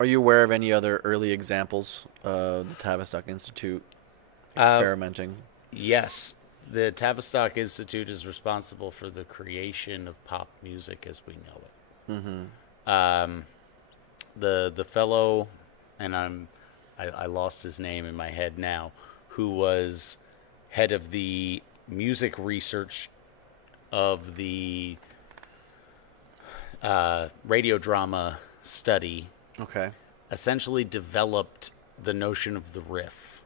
Are you aware of any other early examples of the Tavistock Institute Uh, experimenting? yes, the Tavistock Institute is responsible for the creation of pop music as we know Mm-hmm. it. The fellow, and I lost his name in my head now, who was head of the music research of the radio drama study, Okay. essentially developed the notion of the riff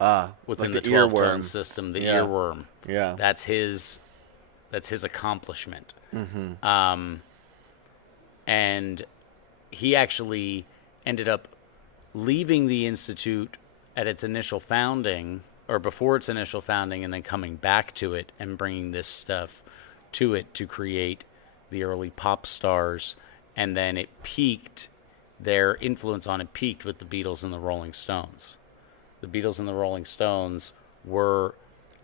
Ah, like within the the 12 tone earworm. system, the Yeah. earworm. Yeah. That's his that's his accomplishment. Mm-hmm. Um, and he actually ended up leaving the institute at its initial founding, or before its initial founding, and then coming back to it and bringing this stuff to it to create the early pop stars. And then it peaked, their influence on it peaked with the Beatles and the Rolling Stones. The Beatles and the Rolling Stones were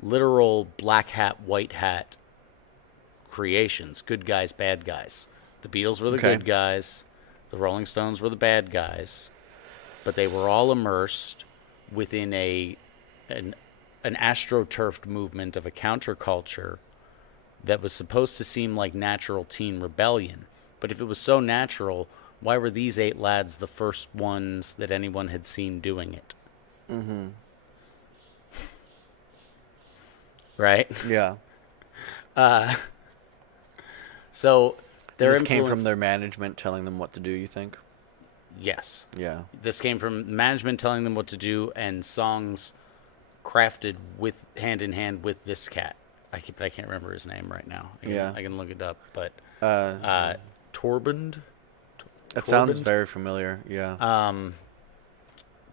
literal black hat, white hat creations, good guys, bad guys. The Beatles were the Okay. good guys, the Rolling Stones were the bad guys, but they were all immersed within an an astroturfed movement of a counterculture that was supposed to seem like natural teen rebellion. But if it was so natural, why were these eight lads the first ones that anyone had seen doing it? Mm-hmm. Right? Yeah. So And their this came from influence. their management telling them what to do, you think? Yes. Yeah. This came from management telling them what to do and songs crafted with hand in hand with this cat. I can't remember his name right now. Yeah. I can look it up, but Uh, uh, Torbund. that sounds Torbund. very familiar. Yeah.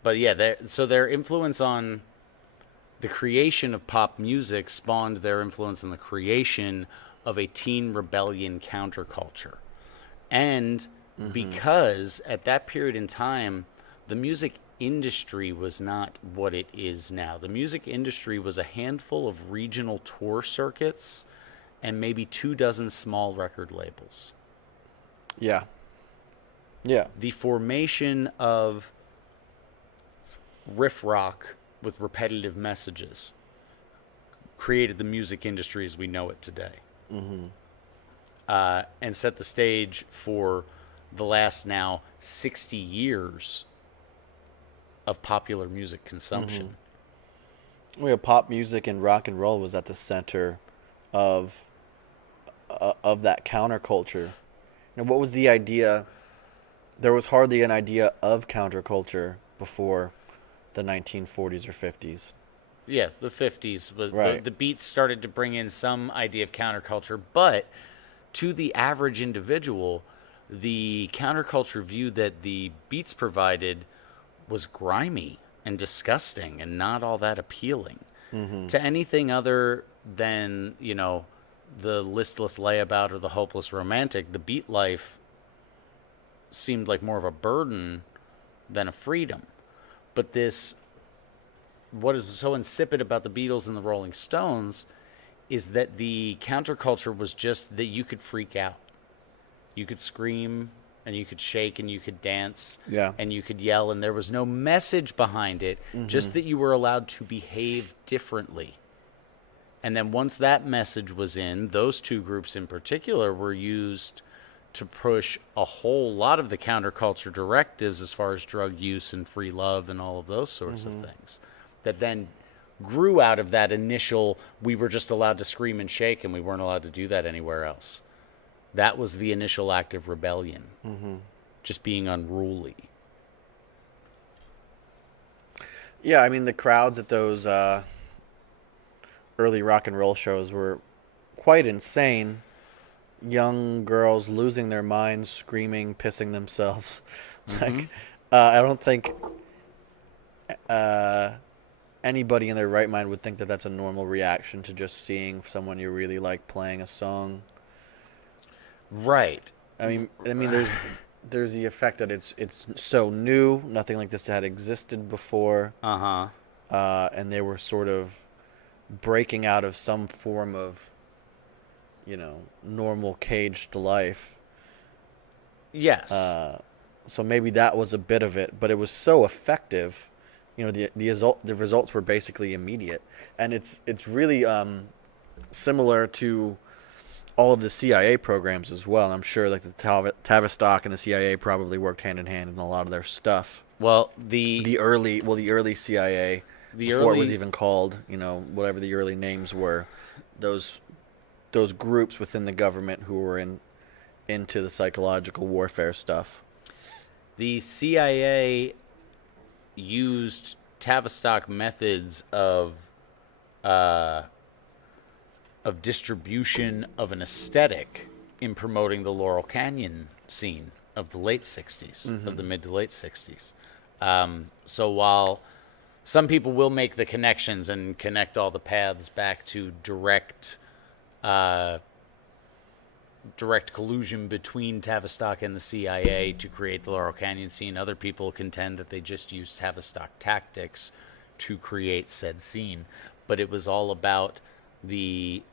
But yeah, so their influence on the creation of pop music spawned their influence on the creation of a teen rebellion counterculture. And Mm-hmm. because at that period in time, the music industry was not what it is now. The music industry was a handful of regional tour circuits and maybe 2 dozen small record labels. Yeah. Yeah. The formation of riff rock with repetitive messages created the music industry as we know it today, Mm-hmm. and set the stage for the last now 60 years of popular music consumption. Well, pop music and rock and roll was at the center of of that counterculture. And what was the idea? There was hardly an idea of counterculture before the 1940s or 50s. Yeah, the 50s was Right. the beats started to bring in some idea of counterculture, but to the average individual, the counterculture view that the beats provided was grimy and disgusting and not all that appealing Mm-hmm. to anything other than, the listless layabout or the hopeless romantic. The beat life seemed like more of a burden than a freedom. But what is so insipid about the Beatles and the Rolling Stones is that the counterculture was just that you could freak out. You could scream and you could shake and you could dance Yeah. and you could yell, and there was no message behind it, Mm-hmm. just that you were allowed to behave differently. And then once that message was in, those two groups in particular were used to push a whole lot of the counterculture directives as far as drug use and free love and all of those sorts of Mm-hmm. things that then grew out of that initial, we were just allowed to scream and shake and we weren't allowed to do that anywhere else. That was the initial act of rebellion, Mm-hmm. just being unruly. Yeah, I mean the crowds at those early rock and roll shows were quite insane. Young girls losing their minds, screaming, pissing themselves. Mm-hmm. Like, I don't think uh, anybody in their right mind would think that that's a normal reaction to just seeing someone you really like playing a song. Right. I mean, there's the effect that it's so new, nothing like this had existed before, Uh-huh. and they were sort of breaking out of some form of, normal caged life. Yes. Uh, So maybe that was a bit of it, but it was so effective. The results were basically immediate, and it's really similar to all of the CIA programs as well. I'm sure like the Tavistock and the CIA probably worked hand in hand in a lot of their stuff. Well, The early CIA, the before it was early even called, whatever the early names were, those those groups within the government who were into the psychological warfare stuff. the CIA used Tavistock methods uh, of distribution of an aesthetic in promoting the Laurel Canyon scene of the late 60s, of the mid to late 60s. So while some people will make the connections and connect all the paths back to direct collusion between Tavistock and the CIA to create the Laurel Canyon scene, other people contend that they just used Tavistock tactics to create said scene. But it was all about the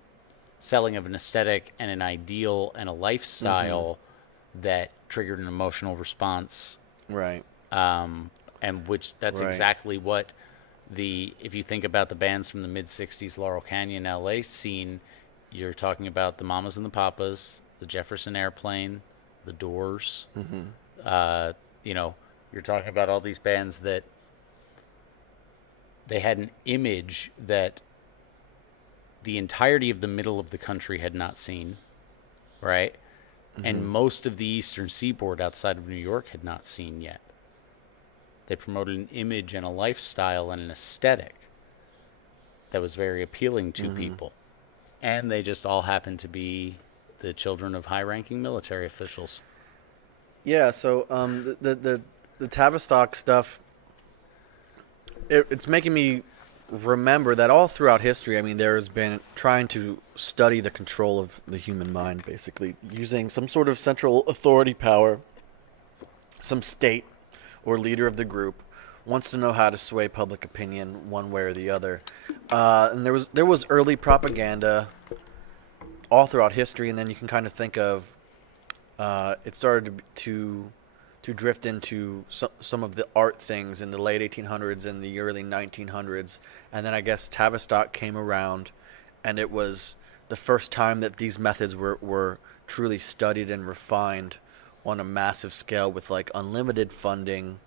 selling of an aesthetic and an ideal and a lifestyle that triggered an emotional response, Right. and which that's Right. exactly what if you think about the bands from the mid 60s Laurel Canyon LA scene, you're talking about the Mamas and the Papas, the Jefferson Airplane, the Doors. You're talking about all these bands that they had an image that the entirety of the middle of the country had not seen, right? And most of the eastern seaboard outside of New York had not seen yet. They promoted an image and a lifestyle and an aesthetic that was very appealing to people. And they just all happened to be the children of high-ranking military officials. Yeah. So the Tavistock stuff, it's making me remember that all throughout history, I mean, there has been trying to study the control of the human mind, basically using some sort of central authority power, some state or leader of the group wants to know how to sway public opinion one way or the other. And there was early propaganda all throughout history, and then you can kind of think of it started to drift into some of the art things in the late 1800s and the early 1900s, and then I guess Tavistock came around, and it was the first time that these methods were truly studied and refined on a massive scale with like unlimited funding,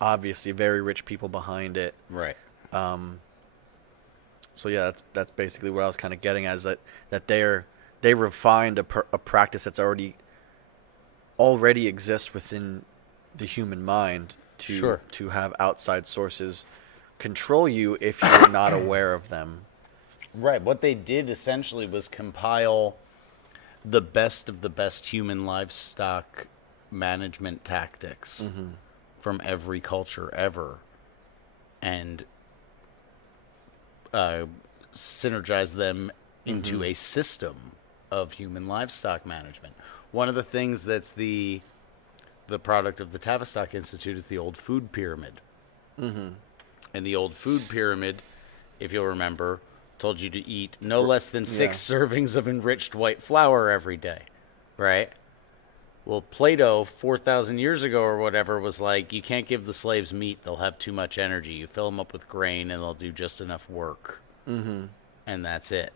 obviously very rich people behind it. Right. So yeah, that's basically what I was kind of getting at, is that they refined a practice that's already exists within the human mind to have outside sources control you if you're not aware of them. Right. What they did essentially was compile the best of the best human livestock management tactics from every culture ever, and synergize them into a system of human livestock management. One of the things that's the product of the Tavistock Institute is the old food pyramid. And the old food pyramid, if you'll remember, told you to eat no less than 6 servings of enriched white flour every day, right? Well, Plato, 4,000 years ago or whatever, was like, you can't give the slaves meat. They'll have too much energy. You fill them up with grain and they'll do just enough work. And that's it.